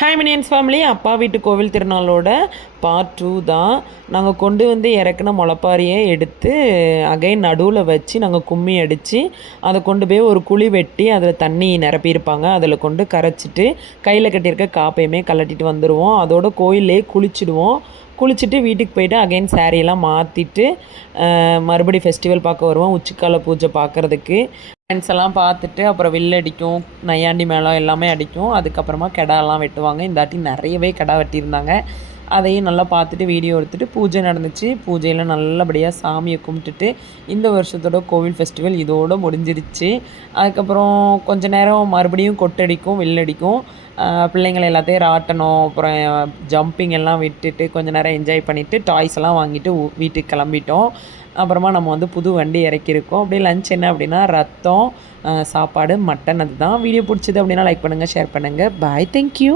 Hi minions family அப்பா வீட்டு கோவில் திருநாளோட பார்ட் டூ தான். நாங்கள் கொண்டு வந்து இறக்குன முளப்பாரியை எடுத்து அகைன் நடுவில் வச்சு நாங்கள் கும்மி அடித்து அதை கொண்டு போய் ஒரு குழி வெட்டி அதில் தண்ணி நிரப்பியிருப்பாங்க. அதில் கொண்டு கரைச்சிட்டு கையில் கட்டியிருக்க காப்பையுமே கலட்டிட்டு வந்துடுவோம் அதோட கோயிலே குளிச்சுடுவோம். குளிச்சுட்டு வீட்டுக்கு போயிட்டு அகைன் சாரியெல்லாம் மாற்றிட்டு மறுபடி ஃபெஸ்டிவல் பார்க்க வருவோம். உச்சிக்கால பூஜை பார்க்குறதுக்கு. ஃப்ரெண்ட்ஸ் எல்லாம் பார்த்துட்டு அப்புறம் வில் அடிக்கும் நையாண்டி மேளம் எல்லாமே அடிக்கும். அதுக்கப்புறமா கெடாலாம் வெட்டுவாங்க. இந்த வாட்டி நிறையவே கெடா வெட்டியிருந்தாங்க. அதையும் நல்லா பார்த்துட்டு வீடியோ எடுத்துகிட்டு பூஜை நடந்துச்சு. பூஜையில் நல்லபடியாக சாமியை கும்பிட்டுட்டு இந்த வருஷத்தோட கோவில் ஃபெஸ்டிவல் இதோடு முடிஞ்சிருச்சு அதுக்கப்புறம் கொஞ்ச நேரம் மறுபடியும் கொட்டடிக்கும் வில்லடிக்கும் பிள்ளைங்களை எல்லாத்தையும் ராட்டணும். அப்புறம் ஜம்பிங் எல்லாம் விட்டுட்டு கொஞ்ச நேரம் என்ஜாய் பண்ணிவிட்டு டாய்ஸ் எல்லாம் வாங்கிட்டு வீட்டுக்கு கிளம்பிட்டோம். அப்புறமா நம்ம வந்து புது வண்டி இறக்கியிருக்கோம். அப்படியே லஞ்ச் என்ன அப்படின்னா ரத்தம் சாப்பாடு மட்டன் அதுதான். வீடியோ பிடிச்சது அப்படின்னா லைக் பண்ணுங்கள் ஷேர் பண்ணுங்கள் பாய் தேங்க்யூ